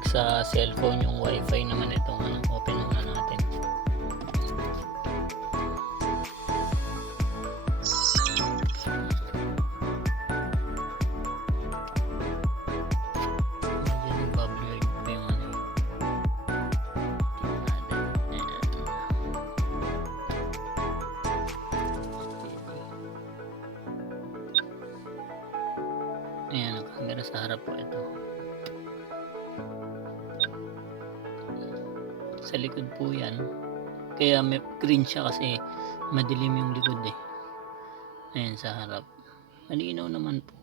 connect sa cellphone yung wifi naman itong ano, open muna natin. Medyo nagbablur pa yung ano eh. Ayan, ang camera sa harap po ito. Sa likod po yan. Kaya may green siya kasi madilim yung likod eh. Ayan sa harap. Malinaw naman po.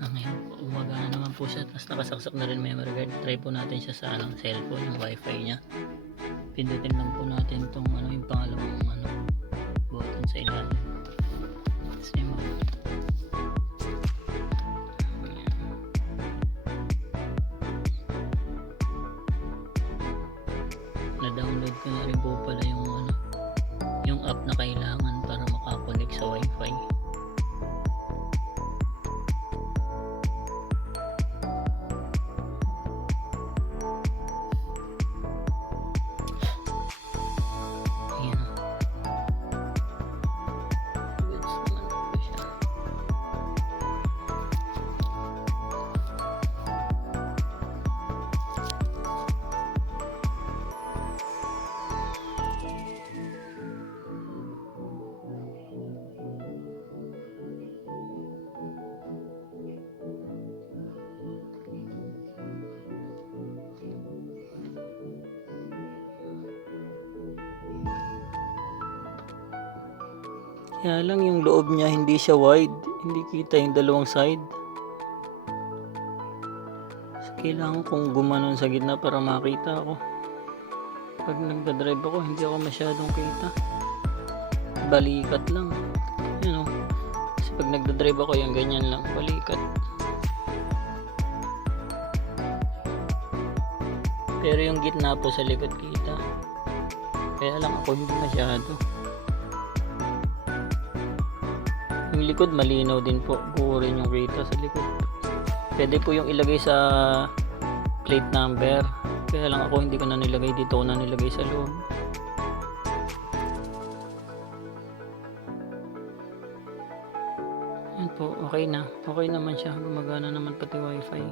Ngayon po, gumagana naman po siya. Tapos nakasaksak na rin memory card. Try po natin siya sa anong cellphone, yung wifi niya. Pindutin lang po natin itong ano, yung pangalawang ano, button sa ilalim. Kasi mo. Na-download ko na rin po pala yung ano, yung app na kailangan para makakonect sa wifi. Ayan. Goods naman po siya. Kaya lang yung loob niya hindi siya wide, hindi kita yung dalawang side. So, kailangan kong gumanon sa gitna para makita ako. Pag nagdadrive ako, hindi ako masyadong kita. Balikat lang. Yun o. Kasi pag nagdadrive ako, yung ganyan lang, balikat. Pero yung gitna po sa likod kita. Kaya lang ako hindi masyado. Yung likod malinaw din po, buo rin yung kita sa likod. Pwede po yung ilagay sa plate number, kaya lang ako hindi ko na nilagay dito, ko na nilagay sa loob. Yan po, okay na, okay naman siya, gumagana naman pati wifi.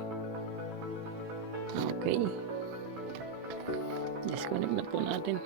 Okay, disconnect na po natin.